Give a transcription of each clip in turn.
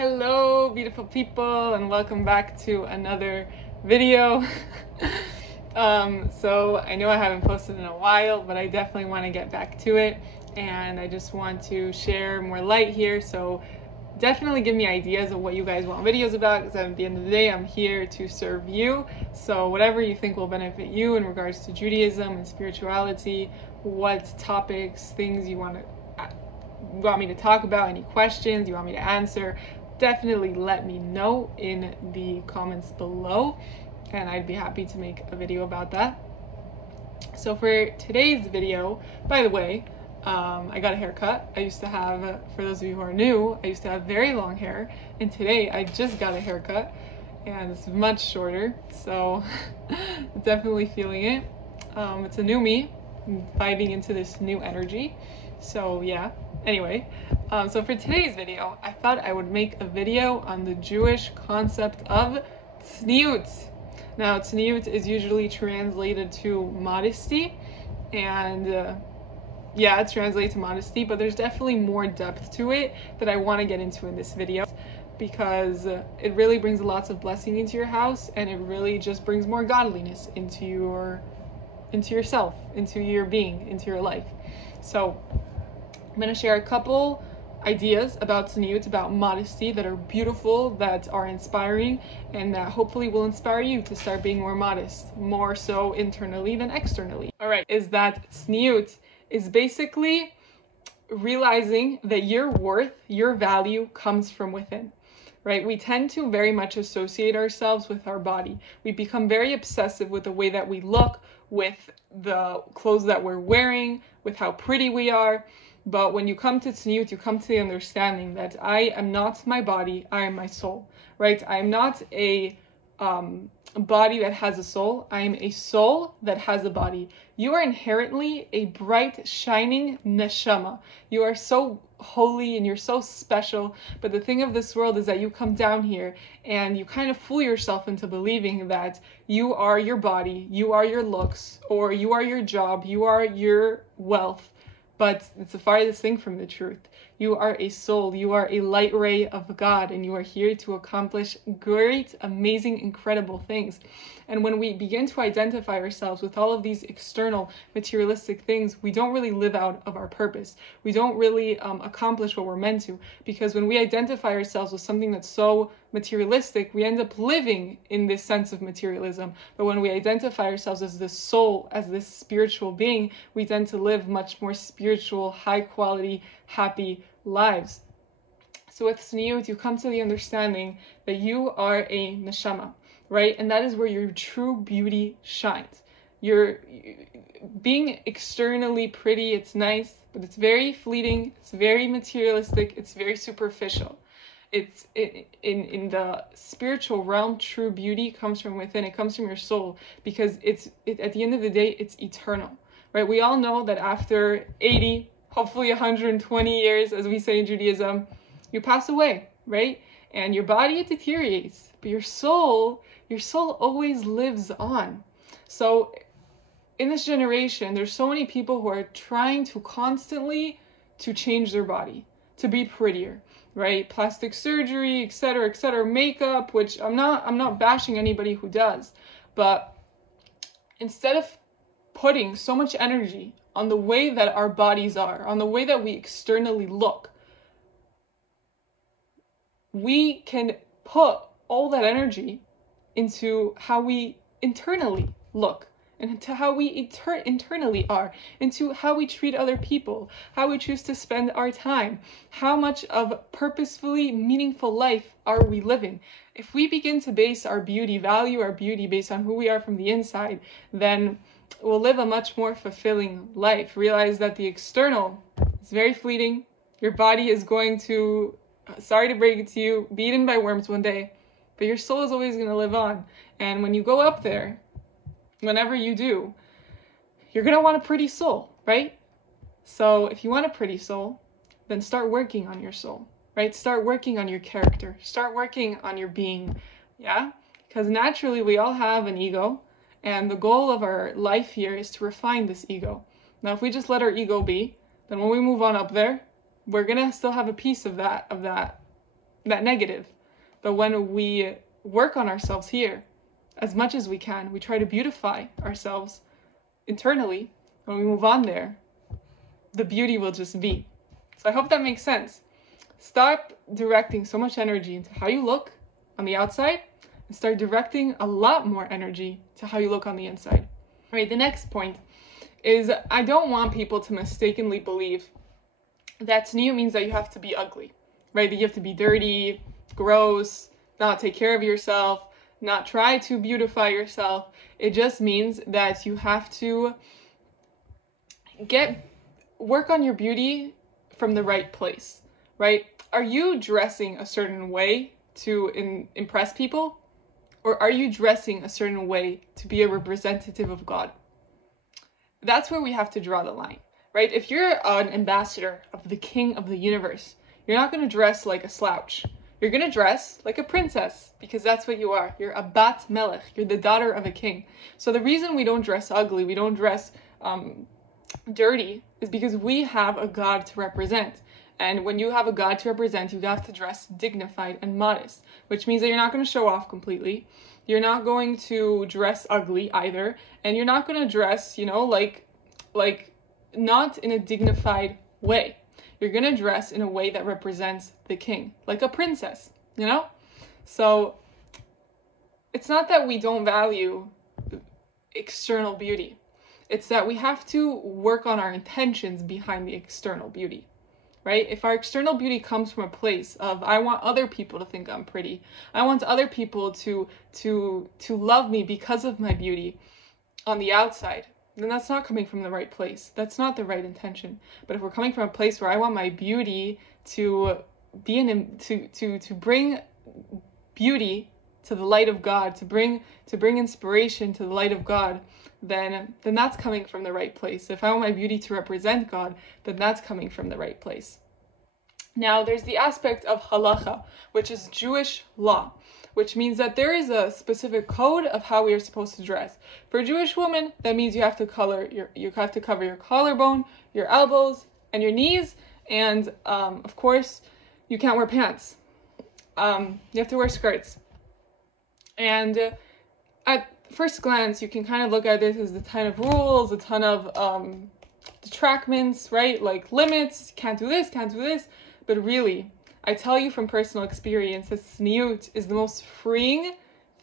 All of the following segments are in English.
Hello, beautiful people, and welcome back to another video. So I know I haven't posted in a while, but I definitely want to get back to it, and I just want to share more light here. So definitely give me ideas of what you guys want videos about, because at the end of the day, I'm here to serve you. So whatever you think will benefit you in regards to Judaism and spirituality, what topics, things you want me to talk about, any questions you want me to answer, definitely let me know in the comments below, and I'd be happy to make a video about that. So for today's video, by the way, I got a haircut. I used to have, for those of you who are new, I used to have very long hair, and today I just got a haircut and it's much shorter, so definitely feeling it. It's a new me, vibing into this new energy. So yeah, anyway, so for today's video, I thought I would make a video on the Jewish concept of tzniut. Now, tzniut is usually translated to modesty, and yeah, it's translated to modesty, but there's definitely more depth to it that I want to get into in this video, because it really brings lots of blessing into your house, and it really just brings more godliness into yourself, into your being, into your life. So I'm going to share a couple ideas about tzniut, about modesty, that are beautiful, that are inspiring, and that hopefully will inspire you to start being more modest, more so internally than externally. All right, is that tzniut is basically realizing that your worth, your value comes from within. Right? We tend to very much associate ourselves with our body. We become very obsessive with the way that we look, with the clothes that we're wearing, with how pretty we are. But when you come to tzniut, you come to the understanding that I am not my body, I am my soul, right? I am not a body that has a soul. I am a soul that has a body. You are inherently a bright, shining neshama. You are so holy and you're so special, but the thing of this world is that you come down here and you kind of fool yourself into believing that you are your body, you are your looks, or you are your job, you are your wealth. But it's the farthest thing from the truth. You are a soul, you are a light ray of God, and you are here to accomplish great, amazing, incredible things. And when we begin to identify ourselves with all of these external materialistic things, we don't really live out of our purpose. We don't really accomplish what we're meant to, because when we identify ourselves with something that's so materialistic, we end up living in this sense of materialism. But when we identify ourselves as this soul, as this spiritual being, we tend to live much more spiritual, high quality, happy lives. So with tzniut, you come to the understanding that you are a neshama, right? And that is where your true beauty shines. You're being externally pretty, it's nice, but it's very fleeting, it's very materialistic, it's very superficial. It's in the spiritual realm, true beauty comes from within. It comes from your soul, because at the end of the day, it's eternal, right? We all know that after 80, hopefully 120 years, as we say in Judaism, you pass away, right? And your body, it deteriorates, but your soul always lives on. So in this generation, there's so many people who are trying to constantly to change their body, to be prettier, right? Plastic surgery, etc., makeup, which I'm not bashing anybody who does, but instead of putting so much energy on the way that our bodies are, on the way that we externally look, we can put all that energy into how we internally look, and into how we internally are, into how we treat other people, how we choose to spend our time, how much of purposefully meaningful life are we living. If we begin to base our beauty, value our beauty based on who we are from the inside, then we'll live a much more fulfilling life. Realize that the external is very fleeting. Your body is going to, sorry to break it to you, be eaten by worms one day, but your soul is always going to live on. And when you go up there, whenever you do, you're going to want a pretty soul, right? So if you want a pretty soul, then start working on your soul, right? Start working on your character. Start working on your being, yeah? Because naturally we all have an ego, and the goal of our life here is to refine this ego. Now, if we just let our ego be, then when we move on up there, we're going to still have a piece of that that negative. But when we work on ourselves here as much as we can, we try to beautify ourselves internally, when we move on there, the beauty will just be. So I hope that makes sense. Stop directing so much energy into how you look on the outside and start directing a lot more energy to how you look on the inside. All right, the next point is I don't want people to mistakenly believe that tzniut means that you have to be ugly, right? That you have to be dirty, gross, not take care of yourself, not try to beautify yourself. It just means that you have to work on your beauty from the right place, right? Are you dressing a certain way to impress people? Or are you dressing a certain way to be a representative of God? That's where we have to draw the line, right? If you're an ambassador of the King of the universe, you're not going to dress like a slouch. You're going to dress like a princess, because that's what you are. You're a bat melech. You're the daughter of a king. So the reason we don't dress ugly, we don't dress dirty, is because we have a God to represent. And when you have a God to represent, you have to dress dignified and modest, which means that you're not going to show off completely. You're not going to dress ugly either. And you're not going to dress, like not in a dignified way. You're going to dress in a way that represents the king, like a princess, So it's not that we don't value external beauty. It's that we have to work on our intentions behind the external beauty, right? If our external beauty comes from a place of, I want other people to think I'm pretty, I want other people to love me because of my beauty on the outside, then that's not coming from the right place. That's not the right intention. But if we're coming from a place where I want my beauty to be to bring beauty to the light of God, to bring inspiration to the light of God, then that's coming from the right place. If I want my beauty to represent God, then that's coming from the right place. Now, there's the aspect of halacha, which is Jewish law, which means that there is a specific code of how we are supposed to dress. For a Jewish woman, that means you have to cover your collarbone, your elbows, and your knees, and of course, you can't wear pants. You have to wear skirts. And at first glance, you can kind of look at this as a ton of rules, a ton of detractments, right? Like limits, can't do this, can't do this. But really, I tell you from personal experience that tzniut is the most freeing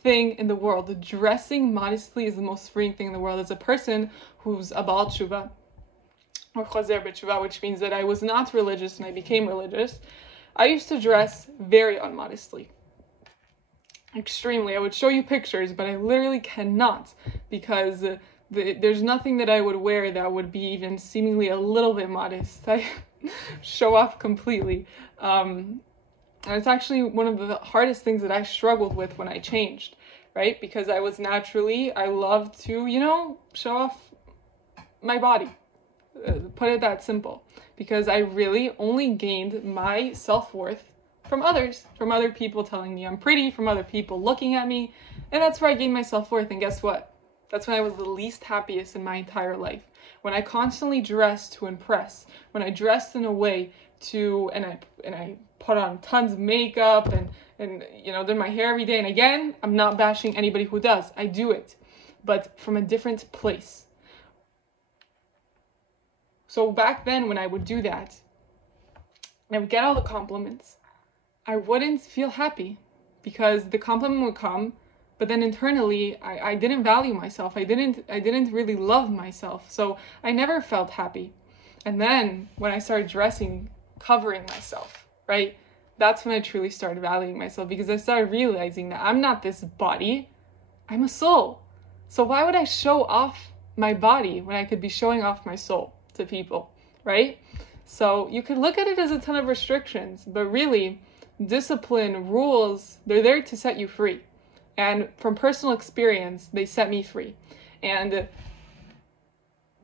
thing in the world. The dressing modestly is the most freeing thing in the world. As a person who's a Baal Tshuva, or Chazer B'Tshuva, which means that I was not religious and I became religious, I used to dress very unmodestly. Extremely. I would show you pictures, but I literally cannot, because there's nothing that I would wear that would be even seemingly a little bit modest. I show off completely. And it's actually one of the hardest things that I struggled with when I changed, right? Because I love to, show off my body. Put it that simple. Because I really only gained my self-worth from other people telling me I'm pretty, from other people looking at me. And that's where I gained my self-worth. And guess what? That's when I was the least happiest in my entire life. When I constantly dressed to impress, when I dressed in a way and I put on tons of makeup and did my hair every day. And again, I'm not bashing anybody who does. I do it, but from a different place. So back then when I would do that, and I would get all the compliments, I wouldn't feel happy, because the compliment would come, but then internally I didn't value myself. I didn't really love myself. So I never felt happy. And then when I started dressing, covering myself, right? That's when I truly started valuing myself, because I started realizing that I'm not this body, I'm a soul. So why would I show off my body when I could be showing off my soul to people, right? So you could look at it as a ton of restrictions, but really, discipline, rules, they're there to set you free. And from personal experience, they set me free. And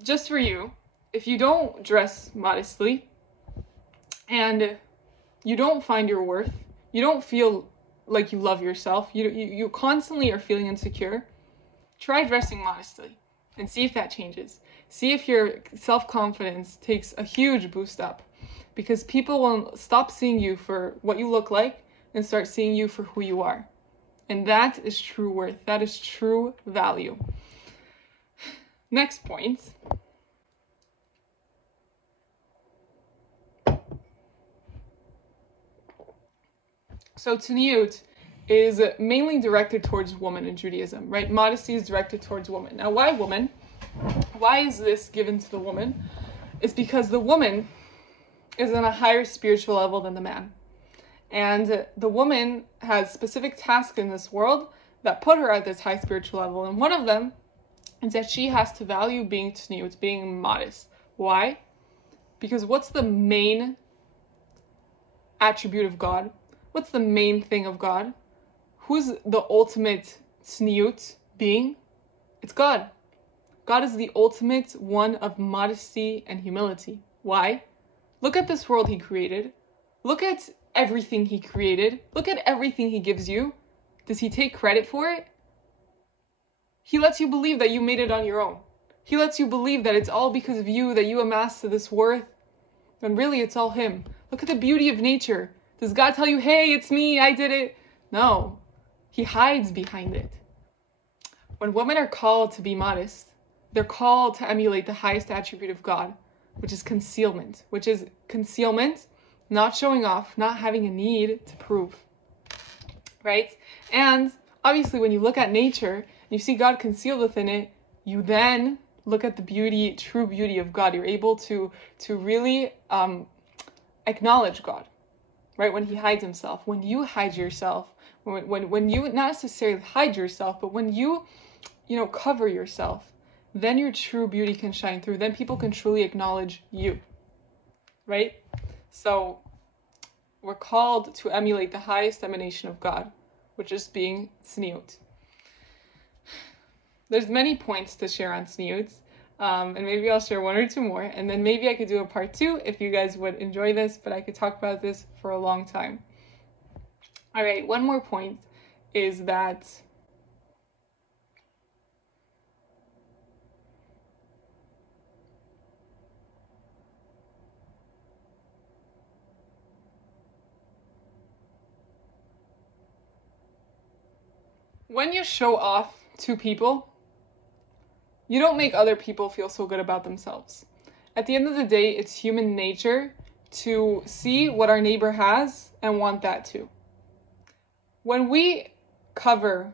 just for you, if you don't dress modestly and you don't find your worth, you don't feel like you love yourself, you constantly are feeling insecure, try dressing modestly and see if that changes. See if your self-confidence takes a huge boost up, because people will stop seeing you for what you look like, and start seeing you for who you are. And that is true worth. That is true value. Next point. So tzniut is mainly directed towards women in Judaism, right? Modesty is directed towards women. Now, why woman? Why is this given to the woman? It's because the woman is on a higher spiritual level than the man. And the woman has specific tasks in this world that put her at this high spiritual level. And one of them is that she has to value being tzniut, being modest. Why? Because what's the main attribute of God? What's the main thing of God? Who's the ultimate tzniut being? It's God. God is the ultimate one of modesty and humility. Why? Look at this world he created. Look at everything he created. Look at everything he gives you. Does he take credit for it? He lets you believe that you made it on your own. He lets you believe that it's all because of you, that you amassed to this worth. When really it's all him. Look at the beauty of nature. Does God tell you, hey, it's me, I did it? No. He hides behind it. When women are called to be modest, they're called to emulate the highest attribute of God, which is concealment. Not showing off, not having a need to prove. Right? And obviously when you look at nature, and you see God concealed within it, you then look at the beauty, true beauty of God. You're able to really acknowledge God. Right, when he hides himself, when you hide yourself, when you not necessarily hide yourself, but when you cover yourself, then your true beauty can shine through. Then people can truly acknowledge you, right? So we're called to emulate the highest emanation of God, which is being tzniut. There's many points to share on tzniut. And maybe I'll share one or two more, and then maybe I could do a part 2 if you guys would enjoy this, but I could talk about this for a long time. All right, one more point is that when you show off to people, you don't make other people feel so good about themselves. At the end of the day, it's human nature to see what our neighbor has and want that too. When we cover,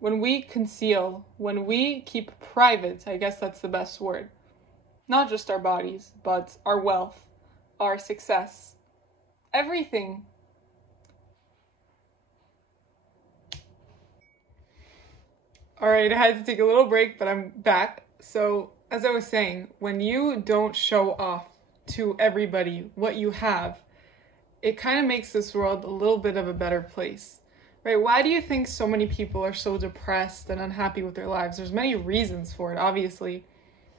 when we conceal, when we keep private, I guess that's the best word, not just our bodies, but our wealth, our success, everything. All right, I had to take a little break, but I'm back. So, as I was saying, when you don't show off to everybody what you have, it kind of makes this world a little bit of a better place, right? Why do you think so many people are so depressed and unhappy with their lives? There's many reasons for it, obviously,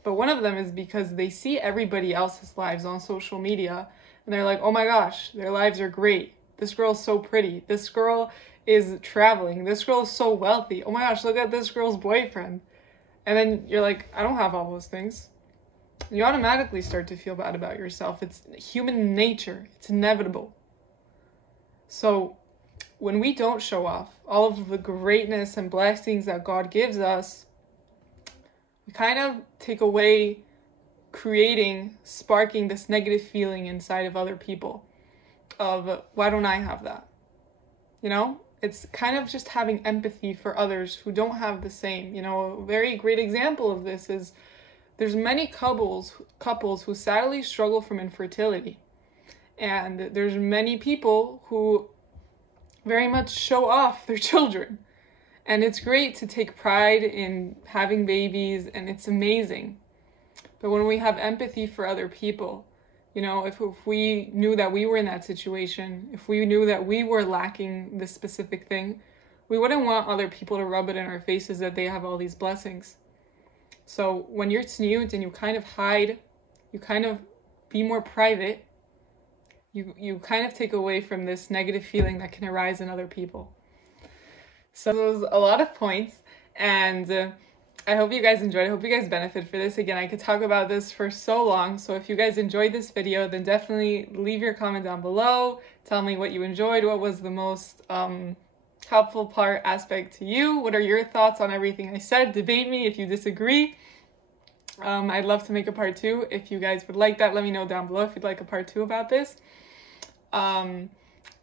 but one of them is because they see everybody else's lives on social media, and they're like, oh my gosh, their lives are great. This girl's so pretty. This girl is traveling. This girl is so wealthy. Oh my gosh, look at this girl's boyfriend. And then you're like, I don't have all those things. You automatically start to feel bad about yourself. It's human nature. It's inevitable. So when we don't show off all of the greatness and blessings that God gives us, we kind of take away sparking this negative feeling inside of other people of, why don't I have that? It's kind of just having empathy for others who don't have the same. A very great example of this is there's many couples who sadly struggle from infertility. And there's many people who very much show off their children. And it's great to take pride in having babies, and it's amazing. But when we have empathy for other people, if we knew that we were in that situation, if we knew that we were lacking this specific thing, we wouldn't want other people to rub it in our faces that they have all these blessings. So when you're tzniut and you kind of hide, you kind of be more private, you kind of take away from this negative feeling that can arise in other people. So there's a lot of points, and I hope you guys enjoyed. I hope you guys benefit for this. Again, I could talk about this for so long. So if you guys enjoyed this video, then definitely leave your comment down below. Tell me what you enjoyed. What was the most helpful aspect to you? What are your thoughts on everything I said? Debate me if you disagree. I'd love to make a part 2. If you guys would like that, let me know down below if you'd like a part 2 about this. And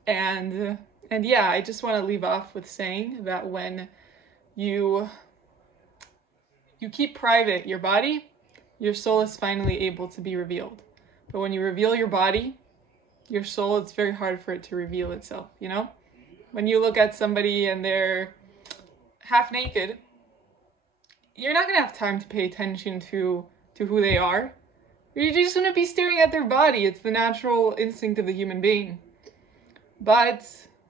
yeah, I just want to leave off with saying that when you keep private your body, your soul is finally able to be revealed. But when you reveal your body, your soul, it's very hard for it to reveal itself, you know? When you look at somebody and they're half naked, you're not going to have time to pay attention to who they are. You're just going to be staring at their body. It's the natural instinct of the human being. But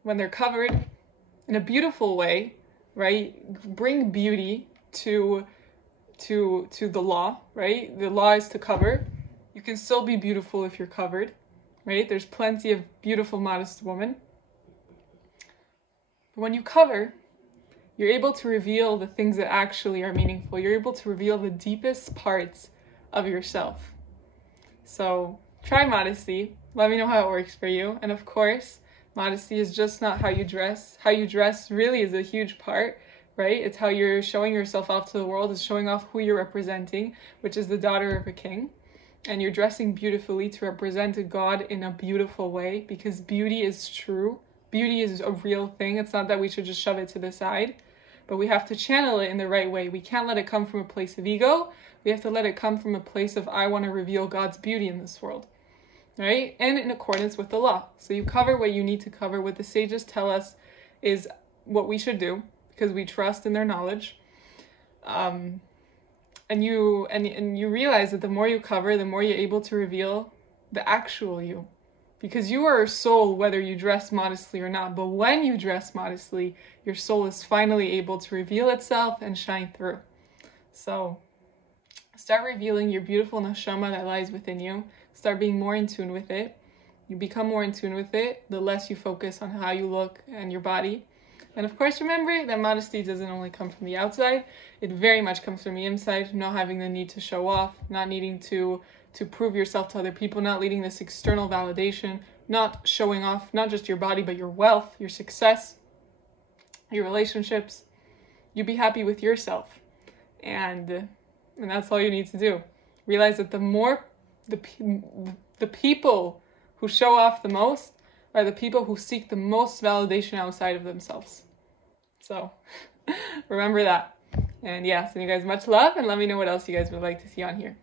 when they're covered in a beautiful way, right? Bring beauty to the law, right? The law is to cover. You can still be beautiful if you're covered, right? There's plenty of beautiful, modest women. But when you cover, you're able to reveal the things that actually are meaningful. You're able to reveal the deepest parts of yourself. So try modesty. Let me know how it works for you. And of course, modesty is just not how you dress. How you dress really is a huge part, right? It's how you're showing yourself off to the world. It's showing off who you're representing, which is the daughter of a king. And you're dressing beautifully to represent a God in a beautiful way, because beauty is true. Beauty is a real thing. It's not that we should just shove it to the side, but we have to channel it in the right way. We can't let it come from a place of ego. We have to let it come from a place of, I want to reveal God's beauty in this world, right? And in accordance with the law. So you cover what you need to cover. What the sages tell us is what we should do, because we trust in their knowledge. And you realize that the more you cover, the more you're able to reveal the actual you. Because you are a soul whether you dress modestly or not. But when you dress modestly, your soul is finally able to reveal itself and shine through. So start revealing your beautiful neshama that lies within you. Start being more in tune with it. You become more in tune with it, the less you focus on how you look and your body. And of course, remember that modesty doesn't only come from the outside. It very much comes from the inside, not having the need to show off, not needing to prove yourself to other people, not needing this external validation, not showing off not just your body, but your wealth, your success, your relationships. You be happy with yourself. And that's all you need to do. Realize that the more the people who show off the most are the people who seek the most validation outside of themselves. So remember that. And yeah, sending you guys much love, and let me know what else you guys would like to see on here.